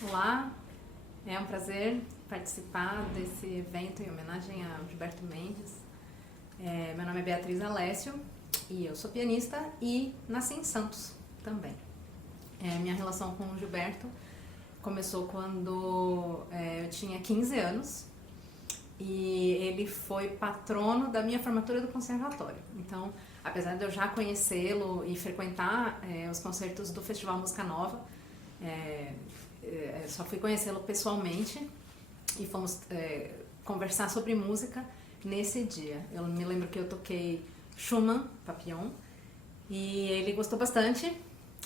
Olá, é um prazer participar desse evento em homenagem a Gilberto Mendes. Meu nome é Beatriz Alessio e eu sou pianista e nasci em Santos também. Minha relação com o Gilberto começou quando eu tinha 15 anos e ele foi patrono da minha formatura do conservatório. Então, apesar de eu já conhecê-lo e frequentar os concertos do Festival Música Nova, só fui conhecê-lo pessoalmente e fomos conversar sobre música nesse dia. Eu me lembro que eu toquei Schumann, Papillon, e ele gostou bastante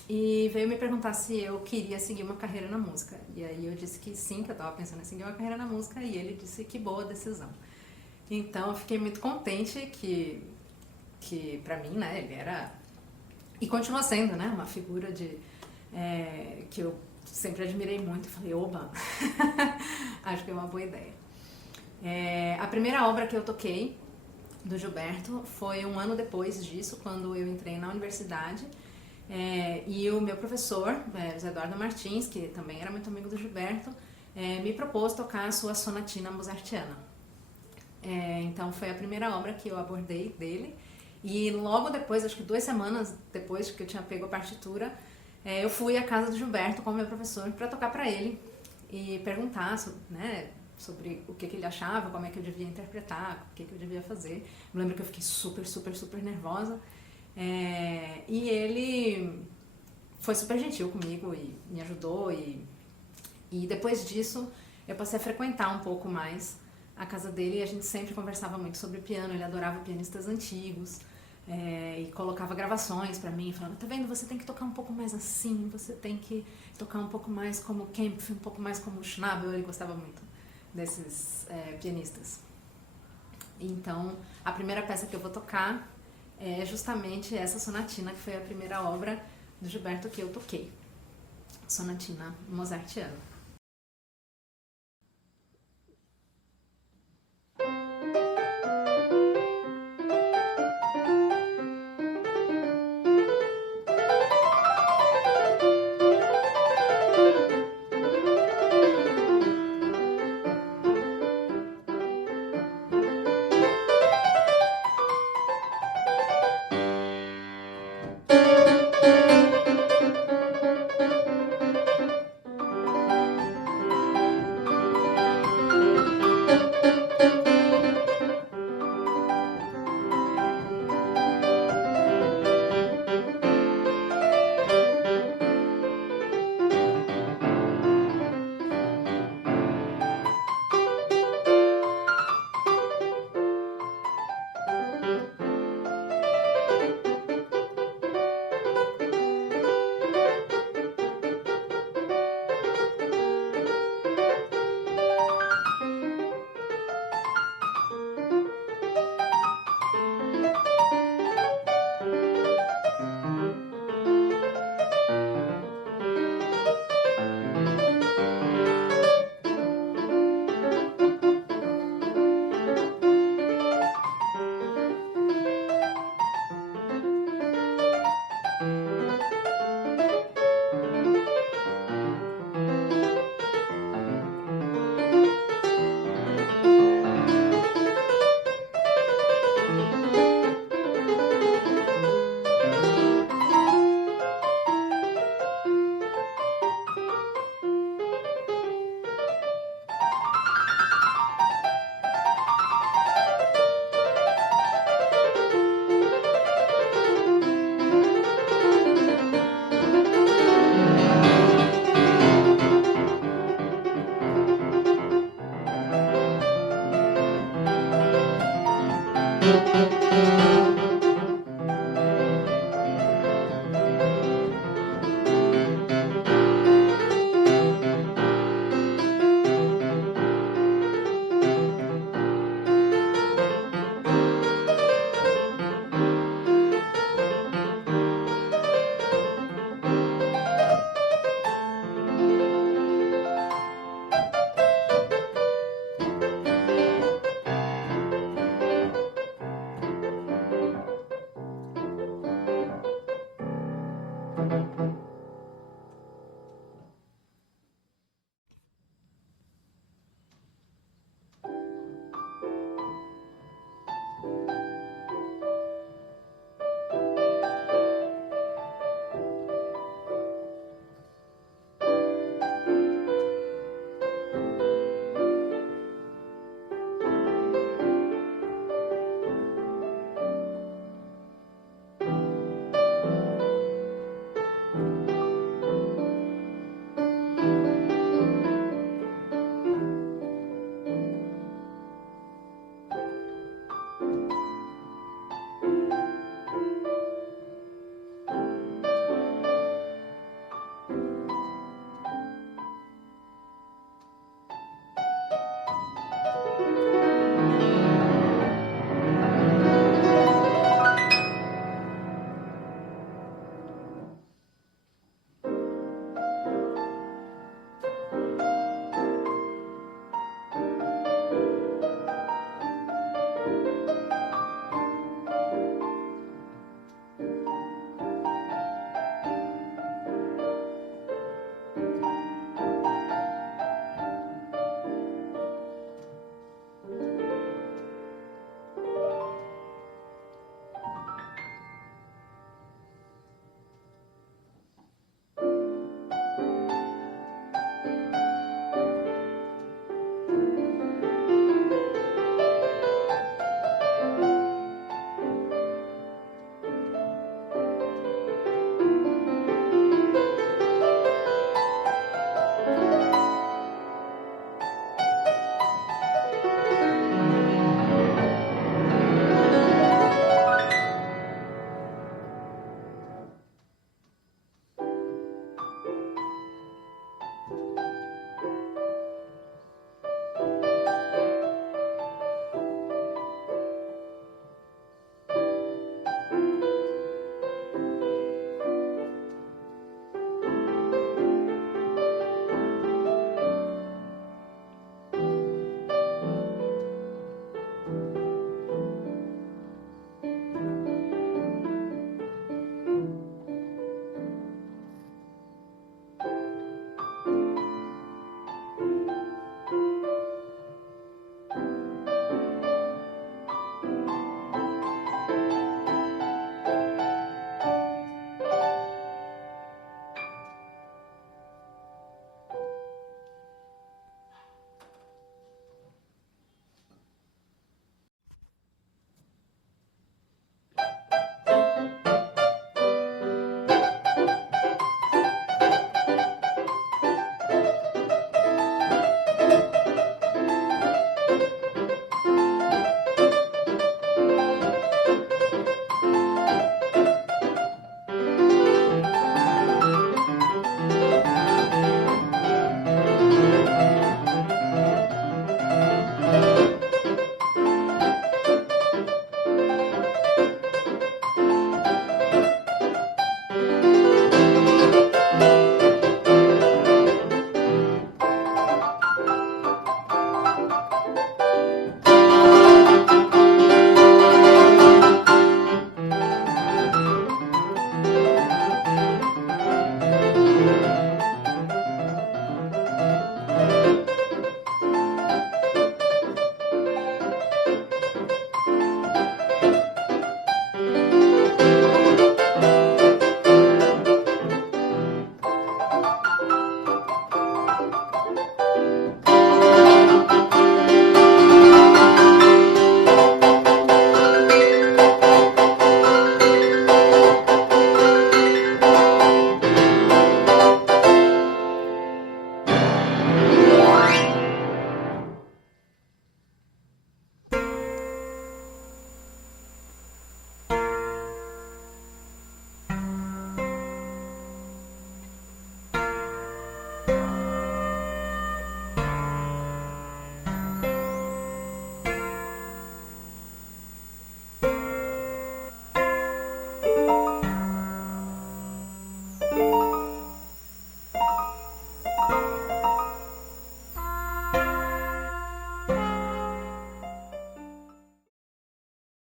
e veio me perguntar se eu queria seguir uma carreira na música. E aí eu disse que sim, que eu estava pensando em seguir uma carreira na música, e ele disse que boa decisão. Então eu fiquei muito contente que pra mim, né, ele era, e continua sendo, né, uma figura que eu sempre admirei muito. Falei, oba, acho que é uma boa ideia. A primeira obra que eu toquei do Gilberto foi um ano depois disso, quando eu entrei na universidade, e o meu professor, José Eduardo Martins, que também era muito amigo do Gilberto, me propôs tocar a sua sonatina mozartiana. Então foi a primeira obra que eu abordei dele, e logo depois, acho que 2 semanas depois que eu tinha pego a partitura, eu fui à casa do Gilberto com o meu professor para tocar para ele e perguntar sobre o que ele achava, como é que eu devia interpretar, o que eu devia fazer. Me lembro que eu fiquei super nervosa, e ele foi super gentil comigo e me ajudou, e depois disso eu passei a frequentar um pouco mais a casa dele, e a gente sempre conversava muito sobre piano. Ele adorava pianistas antigos, e colocava gravações pra mim, falando, tá vendo, você tem que tocar um pouco mais assim, você tem que tocar um pouco mais como Kempf, um pouco mais como Schnabel. Ele gostava muito desses pianistas. Então, a primeira peça que eu vou tocar é justamente essa sonatina, que foi a primeira obra do Gilberto que eu toquei, sonatina mozartiana.